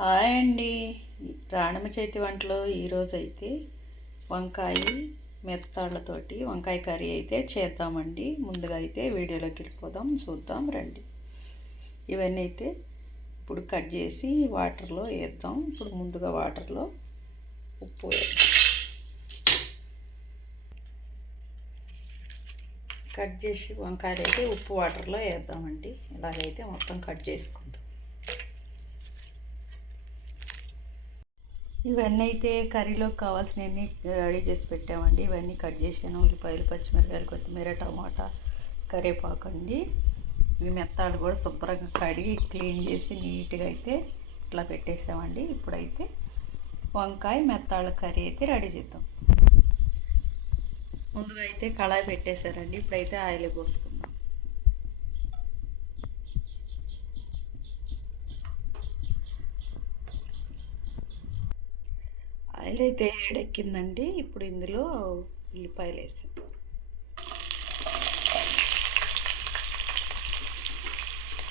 Hi అండి. రాణమ చేతి వంటలో ఈరోజైతే వంకాయ మెత్తాళ్ళతోటి వంకాయ కర్రీ అయితే చేద్దామండి. ముందుగా అయితే వీడియోలోకి వెళ్ళిపోదాం, చూద్దాం రండి. ఇవన్నీ అయితే ఇప్పుడు కట్ చేసి వాటర్లో వేద్దాం. ఇప్పుడు ముందుగా వాటర్లో ఉప్పు వేద్దాం. కట్ చేసి వంకాయలు అయితే ఉప్పు వాటర్లో వేద్దామండి. ఇలాగైతే మొత్తం కట్ చేసుకుందాం. ఇవన్నీ అయితే కర్రీలోకి కావాల్సినవన్నీ రెడీ చేసి పెట్టామండి. ఇవన్నీ కట్ చేసాను. ఉల్లిపాయలు, పచ్చిమిరకాయలు, కొత్తిమీర, టమాటా, కరివేపాకు అండి. ఇవి మెత్తాలు కూడా శుభ్రంగా కడిగి క్లీన్ చేసి నీట్గా అయితే ఇట్లా పెట్టేసామండి. ఇప్పుడైతే వంకాయ మెత్తాళ్ళ కర్రీ అయితే రెడీ చేద్దాం. ముందుగా అయితే కళాయి పెట్టేశారండి. ఇప్పుడైతే ఆయిల్ పోసుకుందాం. ఆయిల్ అయితే వేడెక్కిందండి. ఇప్పుడు ఇందులో ఉల్లిపాయలు వేసి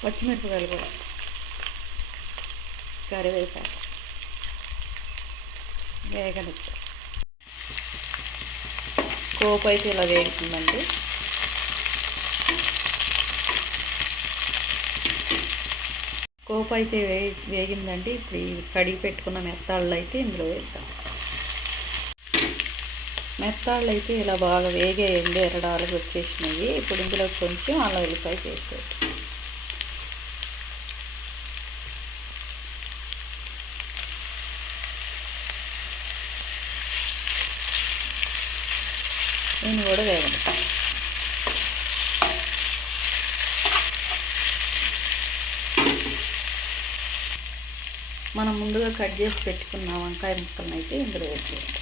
పచ్చిమిరపకాయలు కూడా, కరివేపాకు వేగనిచ్చాం. కోపు అయితే ఇలా వేగుతుందండి. కోపు అయితే వేగిందండి. ఇప్పుడు ఈ కడిగి పెట్టుకున్న మెత్తాళ్ళు అయితే ఇందులో వేద్దాం. మెత్తాళ్ళు అయితే ఇలా బాగా వేగేయండి, ఎరడాలుగా వచ్చేసినాయి. ఇప్పుడు ఇందులో కొంచెం అల్లం వెల్లిపాయ పేస్ట్ పెట్టు. నేను కూడా వేగండి. మనం ముందుగా కట్ చేసి పెట్టుకున్న వంకాయ ముక్కలను అయితే ఇందులో వేసేయాలి.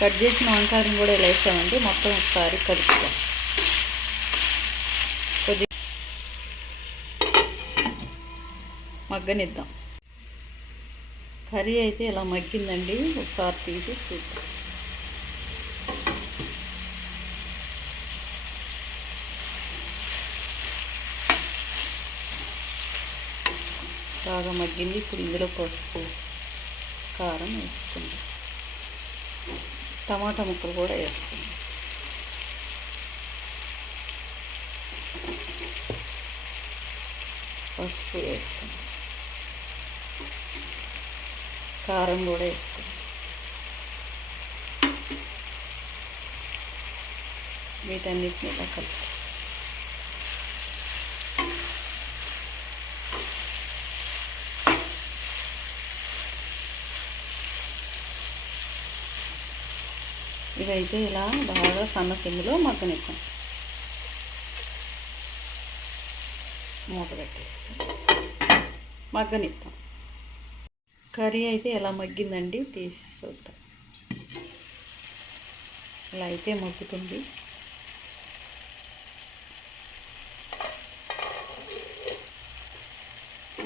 కట్ చేసిన వంకాయలను కూడా ఇలా వేసామండి. మొత్తం ఒకసారి కలుపుతాం. కొద్ది మగ్గనిద్దాం. కర్రీ అయితే ఇలా మగ్గిందండి. ఒకసారి తీసి చూద్దాం. బాగా మగ్గింది. ఇప్పుడు ఇందులో పసుపు, కారం వేసుకుందాం. టమాటా ముక్కలు కూడా వేసుకుందాం. పసుపు వేసుకుందాం. కారం కూడా వేసుకుందాం. వీటన్నిటిని ఇలా కలుపుతాం. ఇదైతే ఇలా బాగా సన్న సిమ్లో మగ్గనిద్దాం. మూత పెట్టేసుకుందాం, మగ్గనిద్దాం. కర్రీ అయితే ఎలా మగ్గిందండి, తీసి చూద్దాం. ఇలా అయితే మగ్గుతుంది.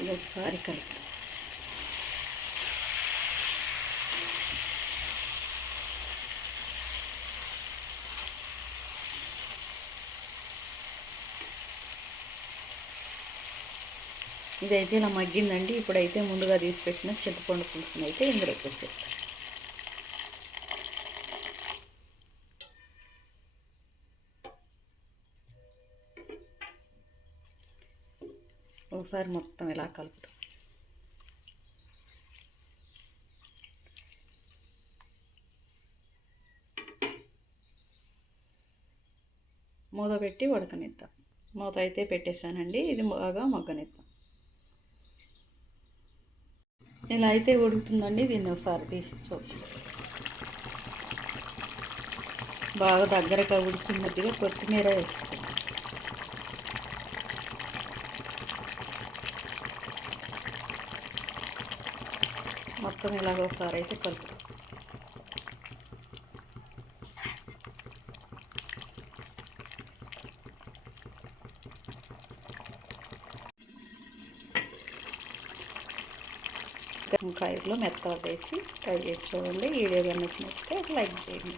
ఇది ఒకసారి కలుపుతాం. ఇదైతే ఇలా మగ్గిందండి. ఇప్పుడైతే ముందుగా తీసి పెట్టిన చింతపండు పులుసుని అయితే ఇందులో వేసేస్తాం. ఒకసారి మొత్తం ఇలా కలుపుతాం. మూత పెట్టి ఉడకనిద్దాం. మూత అయితే పెట్టేశానండి. ఇది బాగా మగ్గనిద్దాం. ఇలా అయితే ఉడుకుతుందండి. దీన్ని ఒకసారి తీసి చూద్దాం. బాగా దగ్గరగా ఉడికినట్టుగా కొత్తిమీర వేసుకుందాం. మొత్తం ఇలాగ ఒకసారి అయితే కలుపుతాం. వంకాయలో మెత్తగా వేసి ట్రై చేసి చూడండి. వీడియో కనుక నచ్చితే లైక్ చేయండి.